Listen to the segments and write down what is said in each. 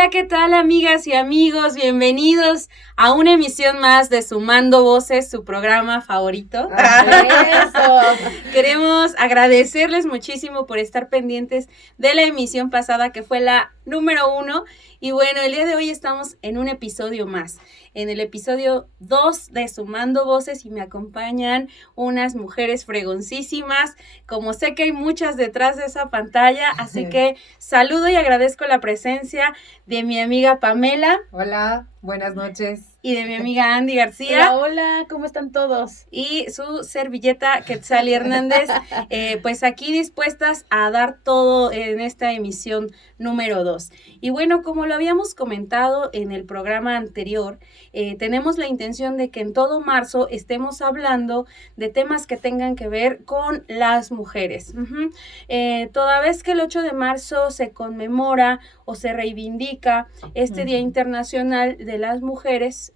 Hola, ¿qué tal, amigas y amigos? Bienvenidos a una emisión más de Sumando Voces, su programa favorito. Eso. Queremos agradecerles muchísimo por estar pendientes de la emisión pasada, que fue la número 1. Y bueno, el día de hoy estamos en un episodio más, en el episodio 2 de Sumando Voces, y me acompañan unas mujeres fregoncísimas, como sé que hay muchas detrás de esa pantalla, así que saludo y agradezco la presencia de mi amiga Pamela. Hola, buenas noches. Y de mi amiga Andy García. Hola, ¿cómo están todos? Y su servilleta Quetzali Hernández, pues aquí dispuestas a dar todo en esta emisión número 2. Y bueno, como lo habíamos comentado en el programa anterior, tenemos la intención de que en todo marzo estemos hablando de temas que tengan que ver con las mujeres. Toda vez que el 8 de marzo se conmemora o se reivindica este Día Internacional de las Mujeres,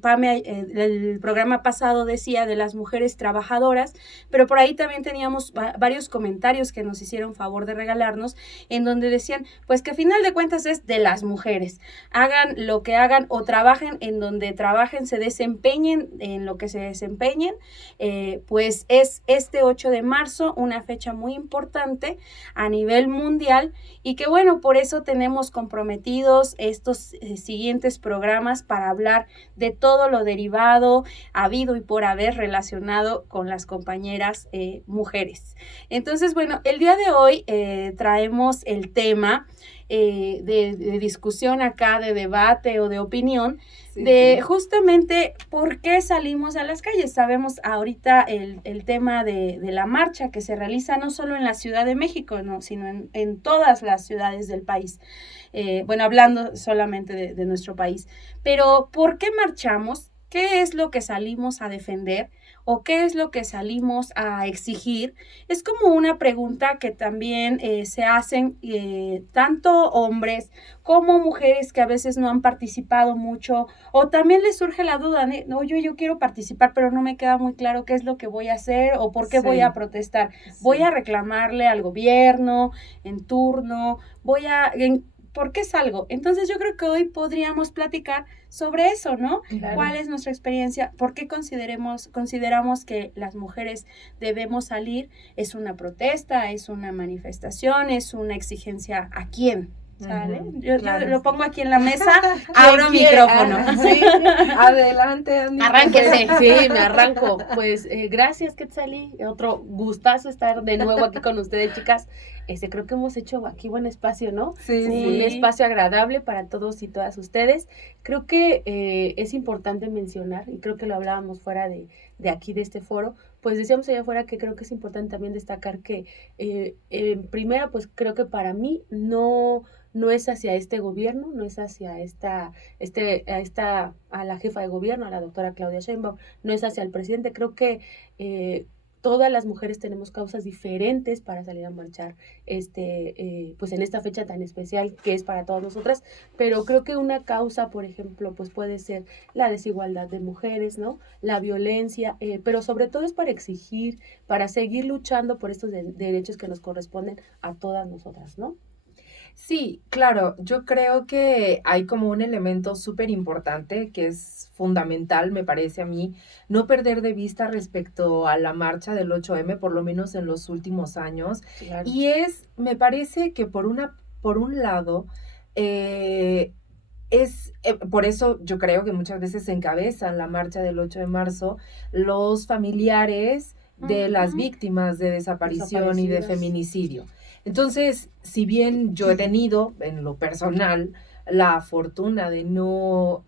Pame, el programa pasado decía de las mujeres trabajadoras, pero por ahí también teníamos varios comentarios que nos hicieron favor de regalarnos, en donde decían, pues que a final de cuentas es de las mujeres, hagan lo que hagan o trabajen en donde trabajen, se desempeñen en lo que se desempeñen, pues es este 8 de marzo una fecha muy importante a nivel mundial, y que bueno, por eso tenemos comprometidos estos siguientes programas para hablar de todo lo derivado, habido y por haber relacionado con las compañeras mujeres. Entonces, bueno, el día de hoy traemos el tema de discusión acá, de debate o de opinión, justamente por qué salimos a las calles. Sabemos ahorita el tema de la marcha que se realiza no solo en la Ciudad de México, ¿no? Sino en todas las ciudades del país. Bueno, hablando solamente de nuestro país. Pero, ¿por qué marchamos? ¿Qué es lo que salimos a defender? ¿O qué es lo que salimos a exigir? Es como una pregunta que también se hacen tanto hombres como mujeres que a veces no han participado mucho, o también les surge la duda, no, yo quiero participar, pero no me queda muy claro qué es lo que voy a hacer o por qué voy a protestar. Voy a reclamarle al gobierno en turno, ¿por qué salgo? Entonces yo creo que hoy podríamos platicar sobre eso, ¿no? Claro. ¿Cuál es nuestra experiencia? ¿Por qué consideramos que las mujeres debemos salir? ¿Es una protesta? ¿Es una manifestación? ¿Es una exigencia? ¿A quién? ¿Sale? Yo lo pongo aquí en la mesa, abro micrófono. Sí, adelante, Andy. Arránquese. Sí, me arranco. Pues gracias, Quetzali. Otro gustazo estar de nuevo aquí con ustedes, chicas. Creo que hemos hecho aquí buen espacio, ¿no? Sí. Un espacio agradable para todos y todas ustedes. Creo que es importante mencionar, y creo que lo hablábamos fuera de aquí, de este foro, pues decíamos allá afuera que creo que es importante también destacar que, primero, pues creo que para mí no es hacia este gobierno, no es hacia a la jefa de gobierno, a la doctora Claudia Sheinbaum, no es hacia el presidente. Creo que todas las mujeres tenemos causas diferentes para salir a marchar, pues en esta fecha tan especial que es para todas nosotras, pero creo que una causa, por ejemplo, pues puede ser la desigualdad de mujeres, ¿no? La violencia, pero sobre todo es para exigir, para seguir luchando por estos derechos que nos corresponden a todas nosotras, ¿no? Sí, claro, yo creo que hay como un elemento súper importante que es fundamental, me parece a mí, no perder de vista respecto a la marcha del 8M, por lo menos en los últimos años. Claro. Y me parece que por un lado, por eso yo creo que muchas veces se encabezan la marcha del 8 de marzo los familiares de las víctimas de desaparición y de feminicidio. Entonces, si bien yo he tenido, en lo personal, la fortuna de no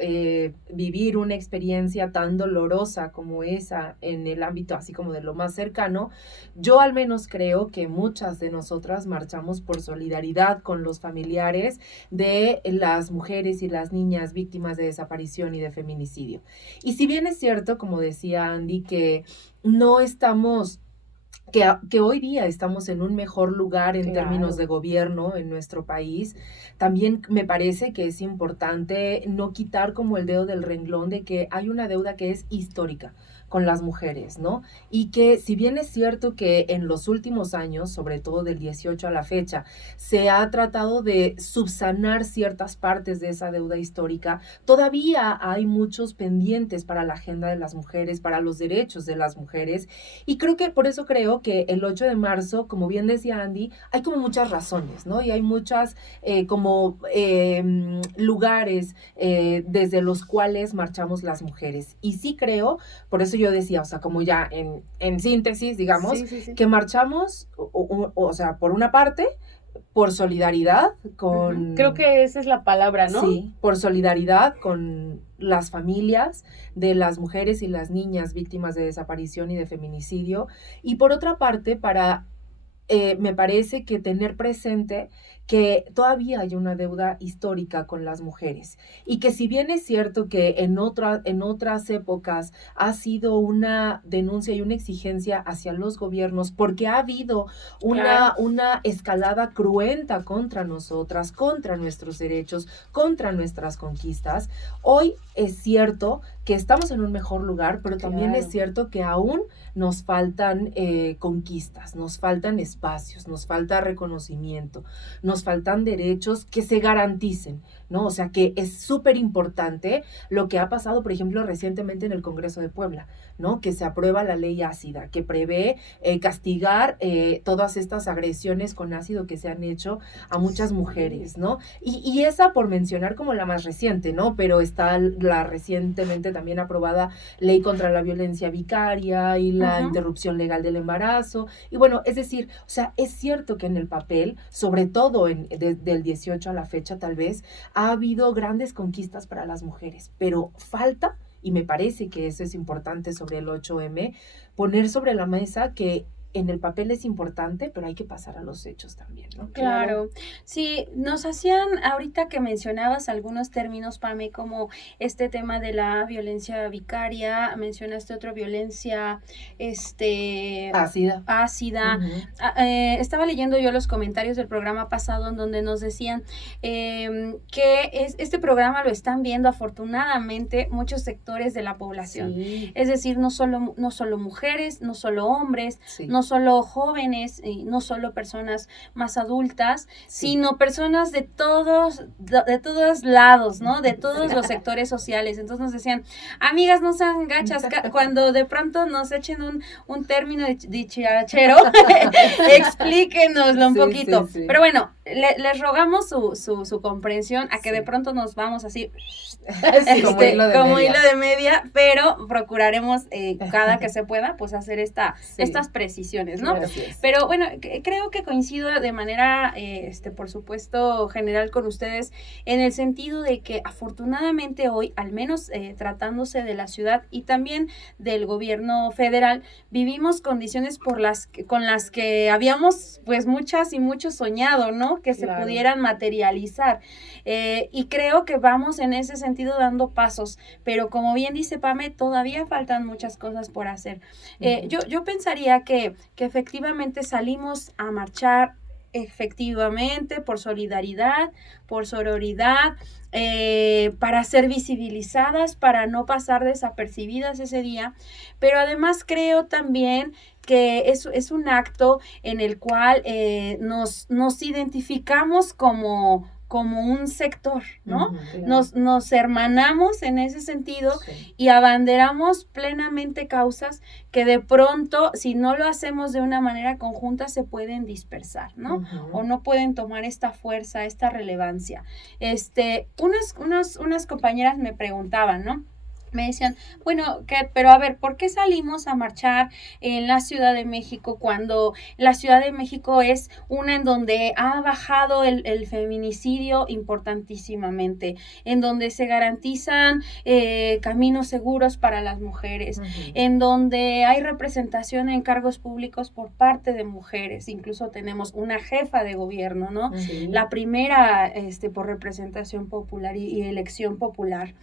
vivir una experiencia tan dolorosa como esa en el ámbito así como de lo más cercano, yo al menos creo que muchas de nosotras marchamos por solidaridad con los familiares de las mujeres y las niñas víctimas de desaparición y de feminicidio. Y si bien es cierto, como decía Andy, que no estamos que hoy día estamos en un mejor lugar en términos de gobierno en nuestro país, también me parece que es importante no quitar como el dedo del renglón de que hay una deuda que es histórica con las mujeres, ¿no? Y que si bien es cierto que en los últimos años, sobre todo del 18 a la fecha, se ha tratado de subsanar ciertas partes de esa deuda histórica, todavía hay muchos pendientes para la agenda de las mujeres, para los derechos de las mujeres, y creo que por eso creo que el 8 de marzo, como bien decía Andy, hay como muchas razones, ¿no? Y hay muchas lugares desde los cuales marchamos las mujeres. Y sí creo, por eso yo decía, o sea, como ya en síntesis, digamos, sí. Que marchamos, o sea, por una parte, por solidaridad con... Creo que esa es la palabra, ¿no? Sí, por solidaridad con las familias de las mujeres y las niñas víctimas de desaparición y de feminicidio. Y por otra parte, para... me parece que tener presente que todavía hay una deuda histórica con las mujeres y que si bien es cierto que en otras épocas ha sido una denuncia y una exigencia hacia los gobiernos porque ha habido una escalada cruenta contra nosotras, contra nuestros derechos, contra nuestras conquistas, hoy es cierto que estamos en un mejor lugar, pero también es cierto que aún nos faltan conquistas, nos faltan espacios, nos falta reconocimiento, nos faltan derechos que se garanticen, ¿no? O sea que es súper importante lo que ha pasado, por ejemplo, recientemente en el Congreso de Puebla, ¿no? Que se aprueba la ley ácida, que prevé castigar todas estas agresiones con ácido que se han hecho a muchas mujeres, ¿no? Y esa por mencionar como la más reciente, ¿no? Pero está la recientemente también aprobada ley contra la violencia vicaria y la interrupción legal del embarazo. Y bueno, es decir, o sea, es cierto que en el papel, sobre todo del 18 a la fecha tal vez, ha habido grandes conquistas para las mujeres, pero falta, y me parece que eso es importante sobre el 8M, poner sobre la mesa que en el papel es importante, pero hay que pasar a los hechos también, ¿no? Claro. Sí, nos hacían, ahorita que mencionabas algunos términos, Pame, como este tema de la violencia vicaria, mencionaste otra violencia, ácida. Estaba leyendo yo los comentarios del programa pasado en donde nos decían que este programa lo están viendo afortunadamente muchos sectores de la población. Sí. Es decir, no solo mujeres, no solo hombres, no solo jóvenes, no solo personas más adultas, sino personas de todos lados, ¿no? De todos los sectores sociales. Entonces nos decían, amigas, no sean gachas, cuando de pronto nos echen un término dicharachero, explíquenoslo un poquito. Sí. Pero bueno, les rogamos su comprensión a que de pronto nos vamos así, como hilo de media, pero procuraremos cada que se pueda, pues hacer estas precisiones, ¿no? Gracias. Pero bueno, creo que coincido de manera, por supuesto, general con ustedes, en el sentido de que afortunadamente hoy, al menos tratándose de la ciudad y también del gobierno federal, vivimos condiciones con las que habíamos, pues, muchas y muchos soñado, ¿no? Que se pudieran materializar. Y creo que vamos en ese sentido dando pasos, pero como bien dice Pame, todavía faltan muchas cosas por hacer. Yo pensaría que efectivamente salimos a marchar efectivamente por solidaridad, por sororidad, para ser visibilizadas, para no pasar desapercibidas ese día, pero además creo también que es un acto en el cual nos identificamos como un sector, ¿no? Claro. Nos hermanamos en ese sentido y abanderamos plenamente causas que de pronto, si no lo hacemos de una manera conjunta, se pueden dispersar, ¿no? O no pueden tomar esta fuerza, esta relevancia. Unas compañeras me preguntaban, ¿no? Me decían, bueno, pero a ver, ¿por qué salimos a marchar en la Ciudad de México cuando la Ciudad de México es una en donde ha bajado el feminicidio importantísimamente, en donde se garantizan caminos seguros para las mujeres, en donde hay representación en cargos públicos por parte de mujeres, incluso tenemos una jefa de gobierno, ¿no? Sí. La primera por representación popular y elección popular.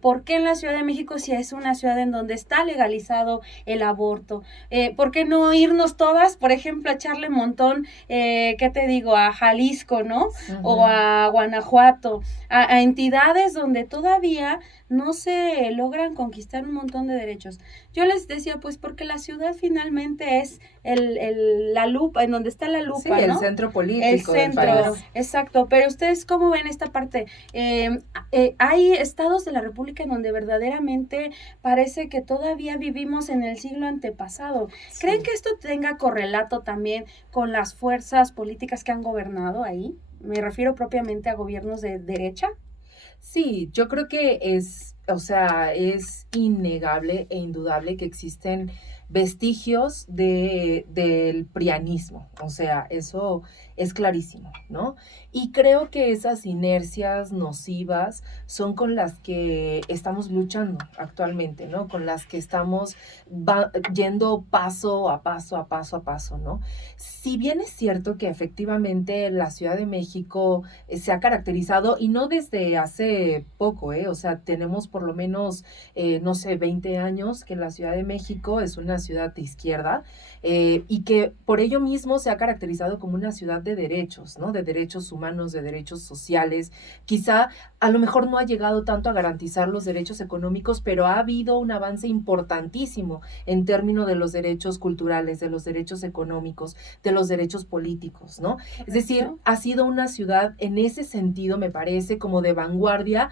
¿Por qué en la Ciudad Ciudad de México sí es una ciudad en donde está legalizado el aborto. ¿Por qué no irnos todas, por ejemplo, a echarle montón, qué te digo, a Jalisco, ¿no? O a Guanajuato, a entidades donde todavía no se logran conquistar un montón de derechos. Yo les decía, pues, porque la ciudad finalmente es la lupa, en donde está la lupa, sí, ¿no? el centro político el centro, del país. Exacto. Pero ustedes, ¿cómo ven esta parte? Hay estados de la República en donde verdaderamente parece que todavía vivimos en el siglo antepasado. Sí. ¿Creen que esto tenga correlato también con las fuerzas políticas que han gobernado ahí? Me refiero propiamente a gobiernos de derecha. Sí, yo creo que es innegable e indudable que existen vestigios del prianismo, o sea, eso es clarísimo, ¿no? Y creo que esas inercias nocivas son con las que estamos luchando actualmente, ¿no? Con las que estamos yendo paso a paso, ¿no? Si bien es cierto que efectivamente la Ciudad de México se ha caracterizado, y no desde hace poco, o sea, tenemos por lo menos, 20 años que la Ciudad de México es una ciudad de izquierda, y que por ello mismo se ha caracterizado como una ciudad de derechos, ¿no? De derechos humanos, de derechos sociales. Quizá a lo mejor no ha llegado tanto a garantizar los derechos económicos, pero ha habido un avance importantísimo en términos de los derechos culturales, de los derechos económicos, de los derechos políticos, ¿no? Correcto. Es decir, ha sido una ciudad en ese sentido, me parece, como de vanguardia,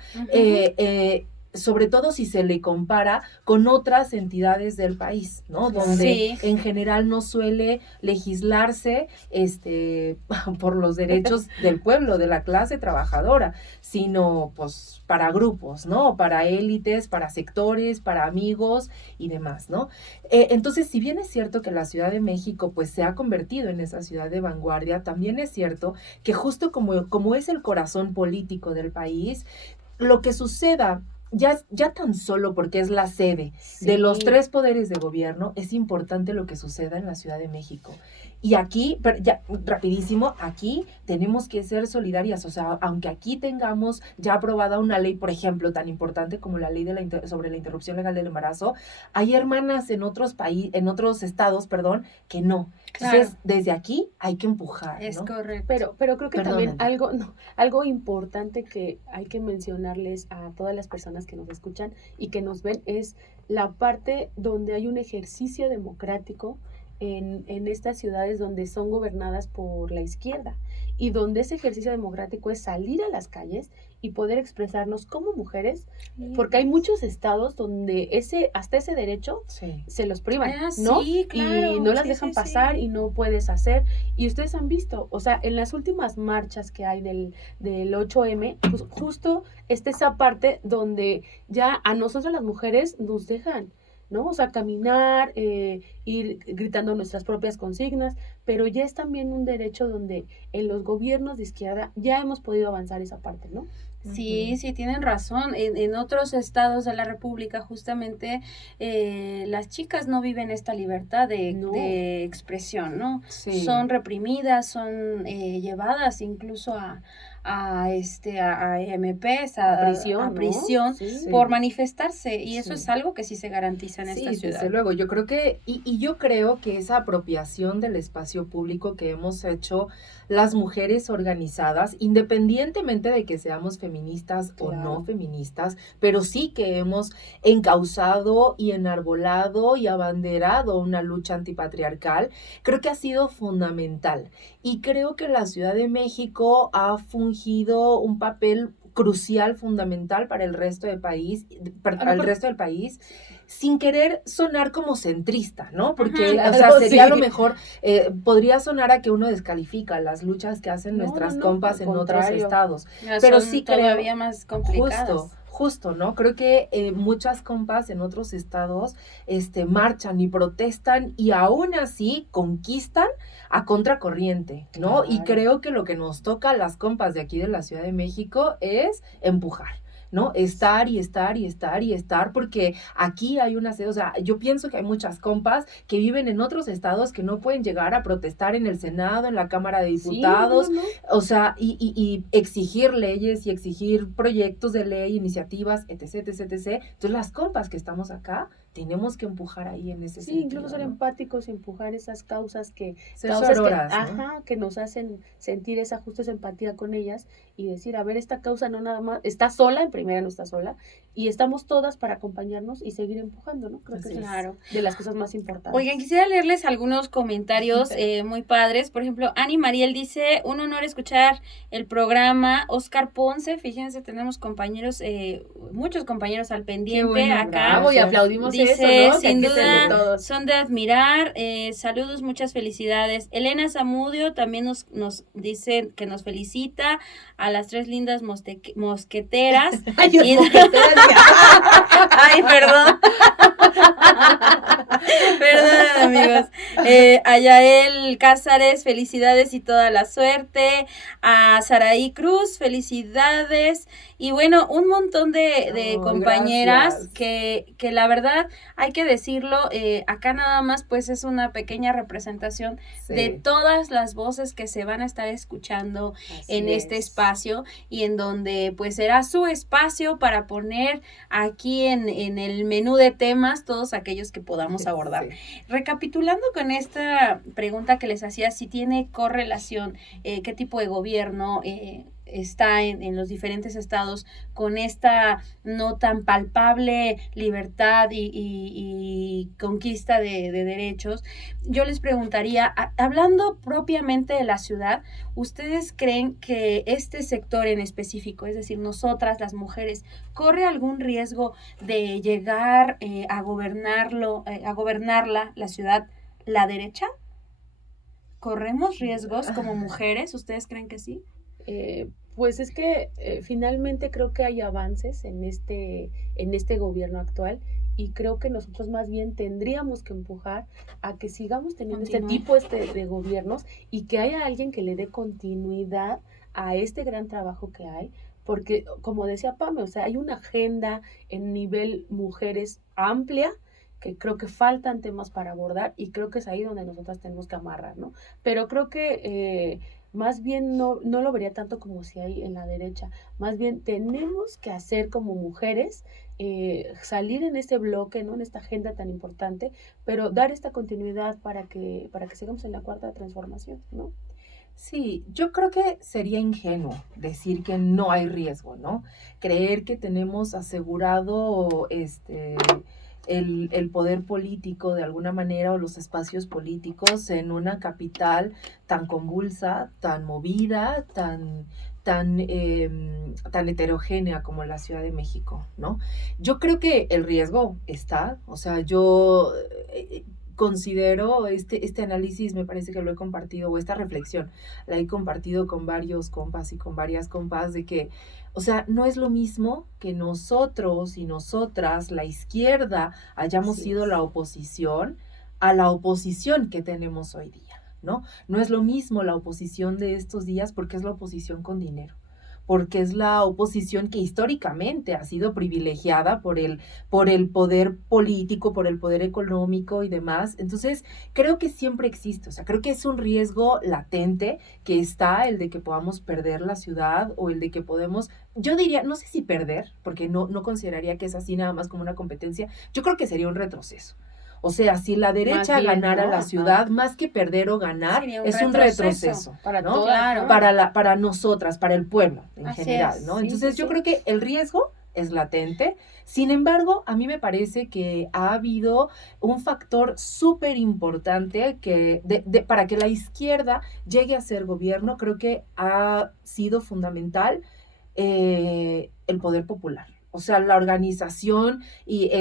sobre todo si se le compara con otras entidades del país, ¿no? Donde Sí. en general no suele legislarse por los derechos del pueblo, de la clase trabajadora, sino pues para grupos, ¿no? Para élites, para sectores, para amigos y demás, ¿no? Entonces, si bien es cierto que la Ciudad de México pues se ha convertido en esa ciudad de vanguardia, también es cierto que justo como es el corazón político del país, lo que suceda ya tan solo porque es la sede de los 3 poderes de gobierno, es importante lo que suceda en la Ciudad de México. Y aquí, ya rapidísimo, aquí tenemos que ser solidarias, o sea, aunque aquí tengamos ya aprobada una ley, por ejemplo, tan importante como la ley sobre la interrupción legal del embarazo, hay hermanas en otros estados, que no. Entonces, desde aquí hay que empujar, Es ¿no? correcto. Pero creo que también Perdóname. algo importante que hay que mencionarles a todas las personas que nos escuchan y que nos ven es la parte donde hay un ejercicio democrático en estas ciudades donde son gobernadas por la izquierda y donde ese ejercicio democrático es salir a las calles y poder expresarnos como mujeres, porque hay muchos estados donde hasta ese derecho se los privan, ¿no? Sí, claro. Y no las dejan pasar y no puedes hacer. Y ustedes han visto, o sea, en las últimas marchas que hay del 8M, pues justo está esa parte donde ya a nosotros las mujeres nos dejan, ¿no? O sea, caminar, ir gritando nuestras propias consignas, pero ya es también un derecho donde en los gobiernos de izquierda ya hemos podido avanzar esa parte, ¿no? Sí, sí, tienen razón. En otros estados de la República, justamente, las chicas no viven esta libertad de expresión, ¿no? Sí. Son reprimidas, son llevadas incluso a EMPs, a prisión, ¿no? por manifestarse, y eso es algo que sí se garantiza en esta ciudad. Desde luego, yo creo que, y yo creo que esa apropiación del espacio público que hemos hecho las mujeres organizadas, independientemente de que seamos feministas o no feministas, pero sí que hemos encauzado y enarbolado y abanderado una lucha antipatriarcal, creo que ha sido fundamental. Y creo que la Ciudad de México ha fungido un papel crucial, fundamental para el resto del país, sin querer sonar como centrista, ¿no? Porque, sería a lo mejor, podría sonar a que uno descalifica las luchas que hacen nuestras compas en otros estados. Pero sí todavía más complicadas. Justo, ¿no? Creo que muchas compas en otros estados marchan y protestan y aún así conquistan a contracorriente, ¿no? Claro. Y creo que lo que nos toca a las compas de aquí de la Ciudad de México es empujar. ¿no? Estar y estar y estar y estar, porque aquí hay una sede, o sea, yo pienso que hay muchas compas que viven en otros estados que no pueden llegar a protestar en el Senado, en la Cámara de Diputados, Sí, no. o sea, y exigir leyes y exigir proyectos de ley, iniciativas, etc, etc, etc. Entonces las compas que estamos acá, tenemos que empujar ahí en ese sentido. Sí, incluso ser empáticos y empujar esas causas que ¿no? que nos hacen sentir esa justa esa empatía con ellas y decir, a ver, esta causa no nada más está sola, en primera no está sola, y estamos todas para acompañarnos y seguir empujando, ¿no? Creo que es de las cosas más importantes. Oigan, quisiera leerles algunos comentarios muy padres. Por ejemplo, Ani Mariel dice, un honor escuchar el programa. Oscar Ponce, fíjense, tenemos compañeros, muchos compañeros al pendiente acá. Bravo, y aplaudimos dice, eso, ¿no? Sin duda, son de admirar. Saludos, muchas felicidades. Elena Zamudio también nos dice que nos felicita a las 3 lindas mosqueteras. Ay, perdón. Perdón, amigos. A Yael Cázares, felicidades y toda la suerte. A Saraí Cruz, felicidades. Y bueno, un montón de compañeras que la verdad, hay que decirlo, acá nada más pues es una pequeña representación de todas las voces que se van a estar escuchando en este espacio, y en donde pues será su espacio para poner aquí en el menú de temas todos aquellos que podamos abordar. Recapitulando con esta pregunta que les hacía, si tiene correlación, qué tipo de gobierno está en los diferentes estados con esta no tan palpable libertad y conquista de derechos, yo les preguntaría, hablando propiamente de la ciudad, ¿ustedes creen que este sector en específico, es decir, nosotras las mujeres, corre algún riesgo de llegar a gobernarla, la ciudad, la derecha? ¿Corremos riesgos como mujeres? ¿Ustedes creen que sí? Pues es que finalmente creo que hay avances en este gobierno actual, y creo que nosotros más bien tendríamos que empujar a que sigamos teniendo este tipo de gobiernos, y que haya alguien que le dé continuidad a este gran trabajo que hay, porque como decía Pame, o sea, hay una agenda en nivel mujeres amplia, que creo que faltan temas para abordar, y creo que es ahí donde nosotras tenemos que amarrar, ¿no? Pero creo que más bien no lo vería tanto como si hay en la derecha, más bien tenemos que hacer como mujeres, salir en este bloque, ¿no? En esta agenda tan importante, pero dar esta continuidad para que sigamos en la cuarta transformación, ¿no? Sí, yo creo que sería ingenuo decir que no hay riesgo, ¿no? Creer que tenemos asegurado el poder político de alguna manera, o los espacios políticos en una capital tan convulsa, tan movida, tan heterogénea como la Ciudad de México, ¿no? Yo creo que el riesgo está, o sea, yo considero este análisis, me parece que lo he compartido, o esta reflexión la he compartido con varios compas y con varias compas, de que, o sea, no es lo mismo que nosotros y nosotras, la izquierda, hayamos sido la oposición a la oposición que tenemos hoy día, ¿no? No es lo mismo la oposición de estos días, porque es la oposición con dinero, porque es la oposición que históricamente ha sido privilegiada por el poder político, por el poder económico y demás. Entonces, creo que siempre existe, o sea, creo que es un riesgo latente que está, el de que podamos perder la ciudad, o el de que podemos, yo diría, no sé si perder, porque no consideraría que es así nada más como una competencia, yo creo que sería un retroceso. O sea, si la derecha ganara la ciudad, más que perder o ganar, es un retroceso, para ¿no? Claro. Para nosotras, para el pueblo en general, ¿no? Entonces yo creo que el riesgo es latente. Sin embargo, a mí me parece que ha habido un factor súper importante que para que la izquierda llegue a ser gobierno. Creo que ha sido fundamental el poder popular. O sea, la organización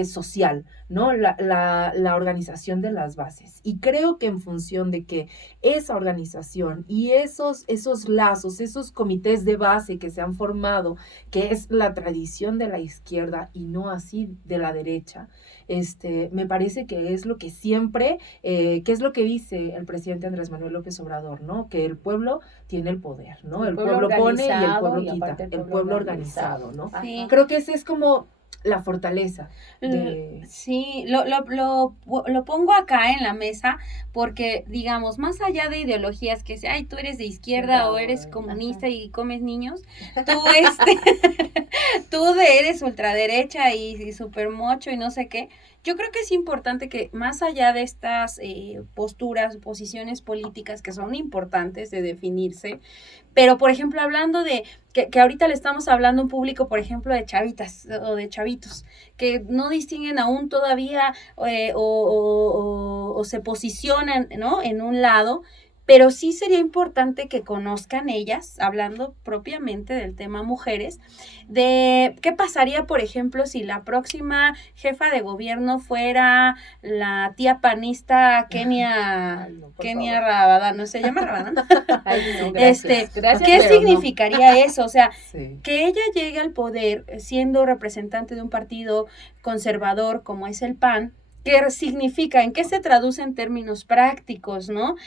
social, ¿no? La organización de las bases. Y creo que en función de que esa organización y esos lazos, esos comités de base que se han formado, que es la tradición de la izquierda y no así de la derecha, me parece que es lo que siempre, que es lo que dice el presidente Andrés Manuel López Obrador, ¿no? Que el pueblo tiene el poder, ¿no? El pueblo pone y el pueblo quita, el pueblo organizado, ¿no? Sí. Creo que ese es como la fortaleza. Sí, lo pongo acá en la mesa porque, digamos, más allá de ideologías que sea, ay, tú eres de izquierda o eres comunista y comes niños, tú eres ultraderecha y super mocho y no sé qué. Yo creo que es importante que más allá de estas posturas, posiciones políticas que son importantes de definirse, pero por ejemplo hablando de que ahorita le estamos hablando a un público, por ejemplo, de chavitas o de chavitos, que no distinguen aún todavía o se posicionan, ¿no?, en un lado, pero sí sería importante que conozcan ellas, hablando propiamente del tema mujeres, de qué pasaría, por ejemplo, si la próxima jefa de gobierno fuera la tía panista Kenia Rabadán, ¿no se llama Rabadán? Gracias, ¿qué significaría eso? O sea, que ella llegue al poder siendo representante de un partido conservador como es el PAN. ¿Qué significa? ¿En qué se traduce en términos prácticos, no?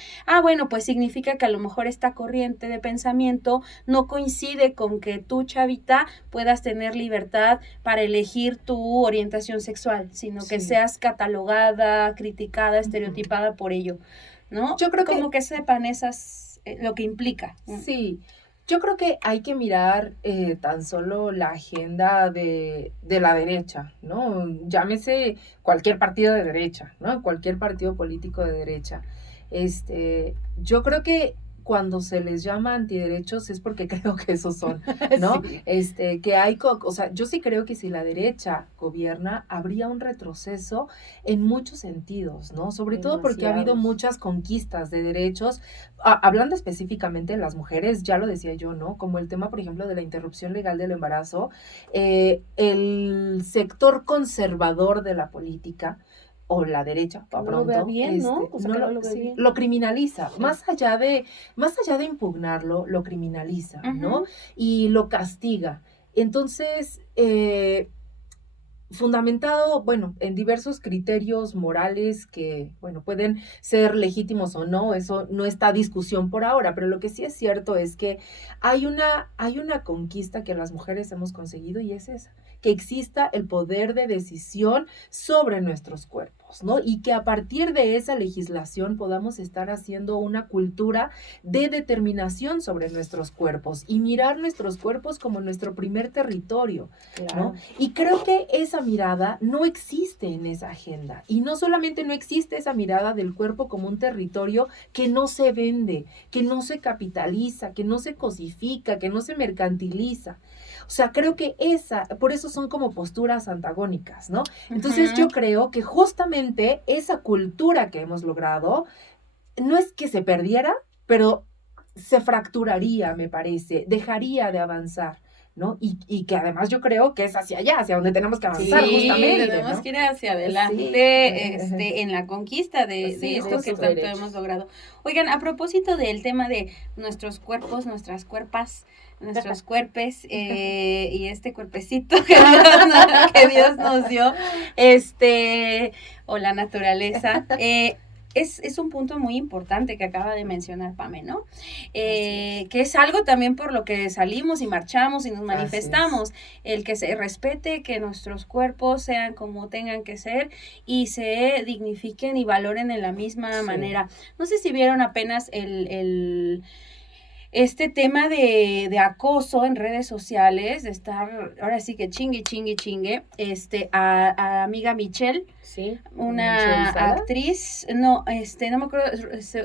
Bueno, pues significa que a lo mejor esta corriente de pensamiento no coincide con que tú, chavita, puedas tener libertad para elegir tu orientación sexual, sino que seas catalogada, criticada, estereotipada por ello, ¿no? Yo creo como que sepan esas, lo que implica. Sí. Yo creo que hay que mirar tan solo la agenda de la derecha, ¿no? Llámese cualquier partido de derecha, ¿no? Cualquier partido político de derecha. Yo creo que cuando se les llama antiderechos es porque creo que esos son, ¿no? Sí. Que hay, o sea, yo sí creo que si la derecha gobierna, habría un retroceso en muchos sentidos, ¿no? Sobre todo porque ha habido muchas conquistas de derechos, hablando específicamente de las mujeres, ya lo decía yo, ¿no? Como el tema, por ejemplo, de la interrupción legal del embarazo, el sector conservador de la política, o la derecha, para pronto, lo ve bien, ¿no? O sea, lo criminaliza, sí. Más allá de impugnarlo, lo criminaliza, ¿no? Y lo castiga. Entonces, fundamentado, bueno, en diversos criterios morales que, bueno, pueden ser legítimos o no, eso no está a discusión por ahora, pero lo que sí es cierto es que hay una conquista que las mujeres hemos conseguido y es esa, que exista el poder de decisión sobre nuestros cuerpos, ¿no? Y que a partir de esa legislación podamos estar haciendo una cultura de determinación sobre nuestros cuerpos y mirar nuestros cuerpos como nuestro primer territorio, ¿no? Y creo que esa mirada no existe en esa agenda. Y no solamente no existe esa mirada del cuerpo como un territorio que no se vende, que no se capitaliza, que no se cosifica, que no se mercantiliza. O sea, creo que por eso son como posturas antagónicas, ¿no? Entonces yo creo que justamente esa cultura que hemos logrado, no es que se perdiera, pero se fracturaría, me parece, dejaría de avanzar, ¿no? Y que además yo creo que es hacia allá, hacia donde tenemos que avanzar, justamente, tenemos, ¿no?, que ir hacia adelante, en la conquista de esto que tanto hemos logrado. Oigan, a propósito del tema de nuestros cuerpos, nuestras cuerpas, nuestros cuerpes, y este cuerpecito que Dios nos dio, o la naturaleza, es un punto muy importante que acaba de mencionar Pame, ¿no? Que es algo también por lo que salimos y marchamos y nos manifestamos, el que se respete, que nuestros cuerpos sean como tengan que ser y se dignifiquen y valoren en la misma manera. No sé si vieron apenas este tema de acoso en redes sociales, de estar, ahora sí que chingue, a amiga Michelle, una Actriz, no me acuerdo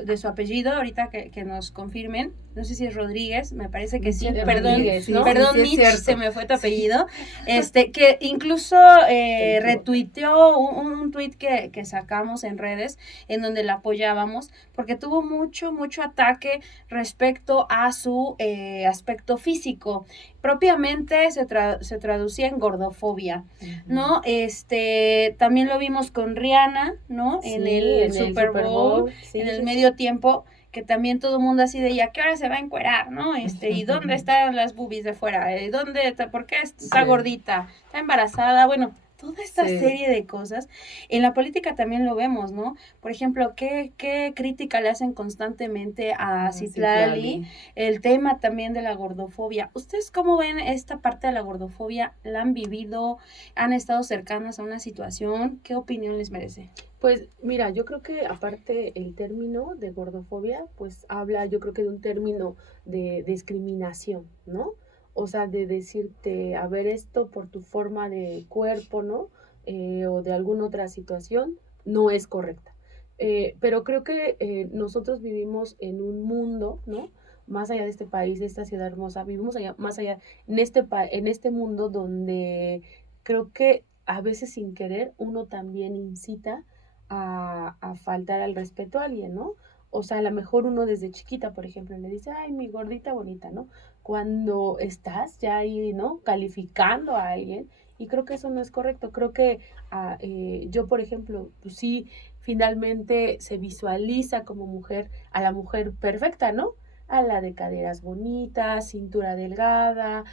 de su apellido, ahorita que nos confirmen, no sé si es Rodríguez, me parece que sí, perdón, Mitch, se me fue tu apellido, que incluso retuiteó un tweet que sacamos en redes, en donde la apoyábamos, porque tuvo mucho ataque respecto a su aspecto físico. Propiamente se traducía en gordofobia, ¿no? También lo vimos con Rihanna, ¿no? En el Super Bowl, en el medio tiempo, que también todo el mundo así de, ¿y a qué hora se va a encuerar, no? ¿Y dónde están las boobies de fuera? ¿Dónde está? ¿Por qué está gordita? ¿Está embarazada? Bueno, toda esta serie de cosas. En la política también lo vemos, ¿no? Por ejemplo, ¿qué crítica le hacen constantemente a Citlali? El tema también de la gordofobia. ¿Ustedes cómo ven esta parte de la gordofobia? ¿La han vivido? ¿Han estado cercanas a una situación? ¿Qué opinión les merece? Pues mira, yo creo que aparte el término de gordofobia, pues habla yo creo que de un término de discriminación, ¿no? O sea, de decirte, a ver, esto por tu forma de cuerpo, ¿no? O de alguna otra situación, no es correcta. Pero creo que nosotros vivimos en un mundo, ¿no? Más allá de este país, de esta ciudad hermosa, vivimos allá, más allá, en este mundo donde creo que a veces sin querer uno también incita a faltar al respeto a alguien, ¿no? O sea, a lo mejor uno desde chiquita, por ejemplo, le dice, ay, mi gordita bonita, ¿no? Cuando estás ya ahí, ¿no? Calificando a alguien, y creo que eso no es correcto. Creo que yo, por ejemplo, pues sí, finalmente se visualiza como mujer a la mujer perfecta, ¿no? A la de caderas bonitas, cintura delgada,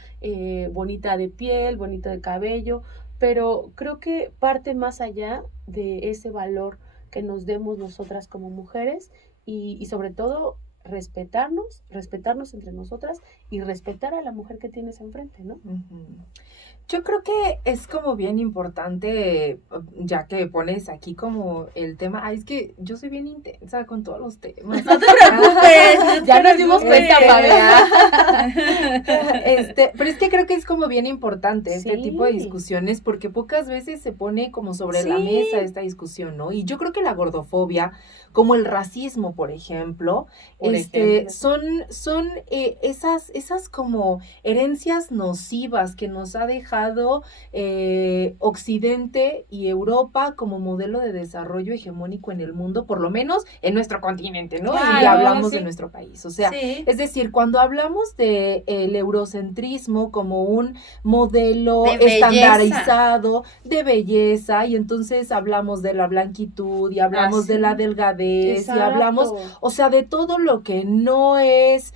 bonita de piel, bonito de cabello, pero creo que parte más allá de ese valor que nos demos nosotras como mujeres y sobre todo respetarnos entre nosotras y respetar a la mujer que tienes enfrente, ¿no? Uh-huh. Yo creo que es como bien importante, ya que pones aquí como el tema, ay, es que yo soy bien intensa con todos los temas. No te preocupes, ya nos dimos cuenta, Fabia. Pero es que creo que es como bien importante este tipo de discusiones, porque pocas veces se pone como sobre la mesa esta discusión, ¿no? Y yo creo que la gordofobia, como el racismo, por ejemplo, son esas como herencias nocivas que nos ha dejado Occidente y Europa como modelo de desarrollo hegemónico en el mundo, por lo menos en nuestro continente, ¿no? Claro, y hablamos de nuestro país. O sea, es decir, cuando hablamos de el eurocentrismo como un modelo estandarizado de belleza, y entonces hablamos de la blanquitud y hablamos de la delgadez y hablamos, o sea, de todo lo que no es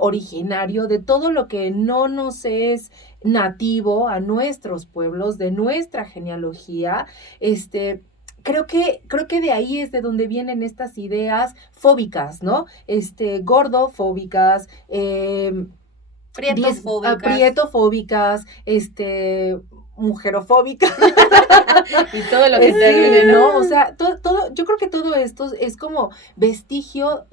originario, de todo lo que no nos es nativo a nuestros pueblos, de nuestra genealogía, creo que de ahí es de donde vienen estas ideas fóbicas, ¿no? Gordofóbicas, prietofóbicas, mujerofóbica y todo lo que se ¿no? O sea, todo, yo creo que todo esto es como vestigios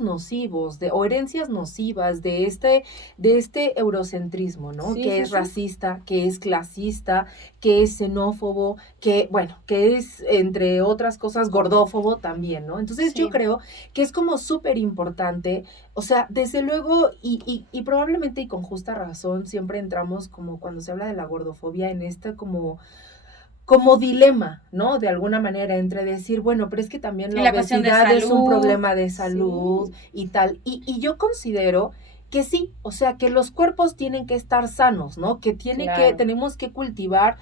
nocivos o herencias nocivas de este eurocentrismo, ¿no? Que es racista, que es clasista, que es xenófobo, que es, entre otras cosas, gordófobo también, ¿no? Entonces yo creo que es como súper importante, o sea, desde luego, y probablemente y con justa razón, siempre entramos como cuando se habla de la gordofobia en esta como dilema, ¿no? De alguna manera, entre decir, bueno, pero es que también la obesidad es un problema de salud y tal. Y yo considero que sí, o sea, que los cuerpos tienen que estar sanos, ¿no? Que tenemos que cultivar,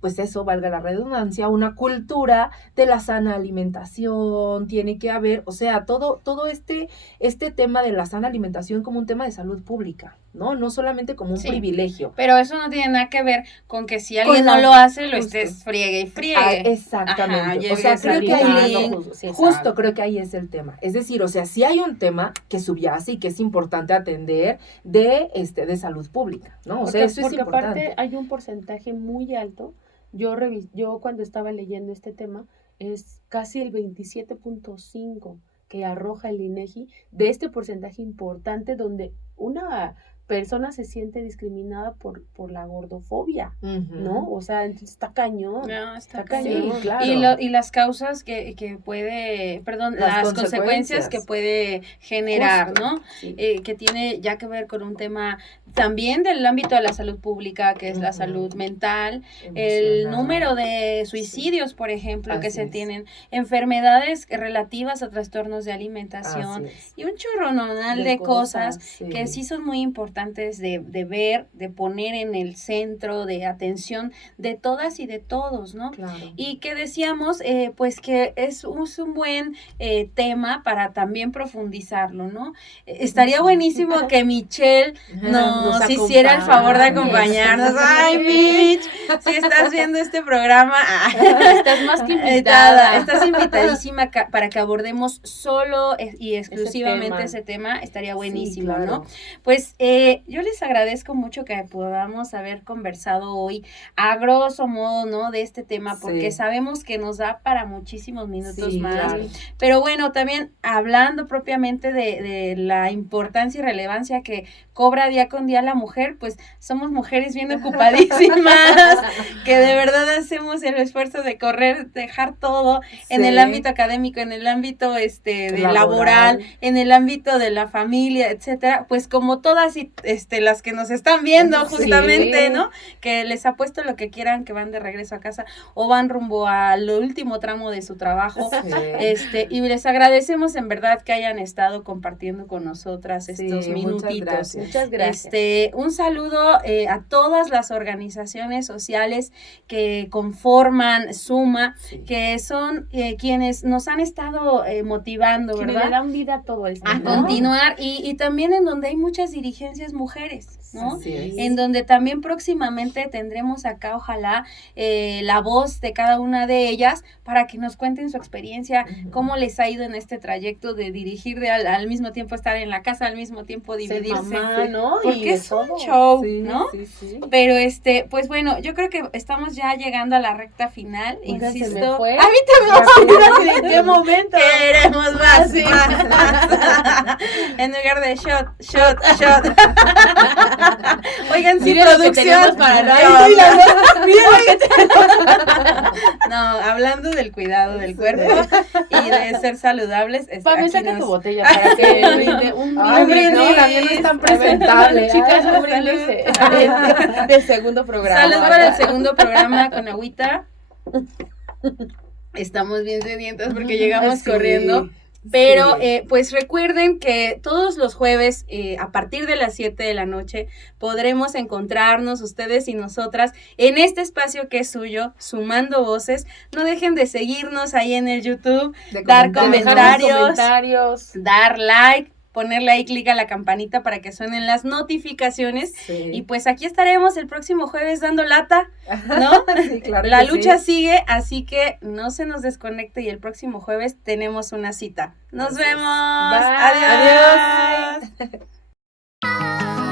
pues eso, valga la redundancia, una cultura de la sana alimentación, tiene que haber, o sea, todo este tema de la sana alimentación como un tema de salud pública, ¿no? No solamente como un privilegio. Pero eso no tiene nada que ver con que si alguien no lo hace, lo estés friegue y friegue. Exactamente. Ajá, o sea, creo que ahí creo que ahí es el tema. Es decir, o sea, sí hay un tema que subyace y que es importante atender de salud pública, ¿no? O sea, eso es importante. Porque aparte hay un porcentaje muy alto. Yo cuando estaba leyendo este tema, es casi el 27.5 que arroja el INEGI de este porcentaje importante donde una persona se siente discriminada por la gordofobia, ¿no? O sea, entonces está cañón. No, está cañón. Sí, claro. Y las causas que puede, las consecuencias que puede generar, justo, ¿no? Sí. Que tiene ya que ver con un tema también del ámbito de la salud pública, que es la salud mental, el número de suicidios, por ejemplo, que se tienen, enfermedades relativas a trastornos de alimentación y un chorronal de cosas que sí son muy importantes de ver, de poner en el centro de atención de todas y de todos, ¿no? Claro. Y que decíamos, pues que es un buen tema para también profundizarlo, ¿no? Estaría buenísimo que Michelle nos nos si hiciera el favor de acompañarnos. Ay, Mitch, si estás viendo este programa, estás más que invitada. Estás invitadísima para que abordemos solo y exclusivamente ese tema. Estaría buenísimo, sí, claro, ¿no? Pues yo les agradezco mucho que podamos haber conversado hoy a grosso modo, ¿no? De este tema, porque sabemos que nos da para muchísimos minutos más. Claro. Pero bueno, también hablando propiamente de la importancia y relevancia que cobra día con día la mujer, pues somos mujeres bien ocupadísimas, que de verdad hacemos el esfuerzo de correr, dejar todo en el ámbito académico, en el ámbito laboral, en el ámbito de la familia, etcétera, pues como todas las que nos están viendo justamente, ¿no? Que les apuesto lo que quieran, que van de regreso a casa o van rumbo al último tramo de su trabajo, y les agradecemos en verdad que hayan estado compartiendo con nosotras estos minutitos. Muchas gracias. Un saludo a todas las organizaciones sociales que conforman Suma, que son quienes nos han estado motivando, ¿verdad? Que le dan vida a todo esto, a continuar, y también en donde hay muchas dirigencias mujeres, ¿no? En donde también próximamente tendremos acá, ojalá, la voz de cada una de ellas para que nos cuenten su experiencia, cómo les ha ido en este trayecto de dirigir, al mismo tiempo estar en la casa, al mismo tiempo dividirse, mamá, ¿no? Porque es un show, ¿no? Sí. Pero pues bueno, yo creo que estamos ya llegando a la recta final. Oiga, insisto. ¿se me fue? A mí también. ¿En qué momento? Queremos más, más. En lugar de shot. Oigan, sí, producción para no, hablando del cuidado del cuerpo y de ser saludables. Pame, saca tu botella para que brinde un brindis. No, también no es tan presentable. Chicas, un brindis del segundo programa. Salud para el segundo programa con agüita. Estamos bien sedientas porque llegamos corriendo. Pero pues recuerden que todos los jueves a partir de las 7 de la noche podremos encontrarnos ustedes y nosotras en este espacio que es suyo, Sumando Voces. No dejen de seguirnos ahí en el YouTube, dar comentarios, dar like, ponerle ahí clic a la campanita para que suenen las notificaciones. Y pues aquí estaremos el próximo jueves dando lata, ¿no? Sí, claro, la lucha sigue, así que no se nos desconecte y el próximo jueves tenemos una cita. Nos vemos. Bye. Adiós. Adiós.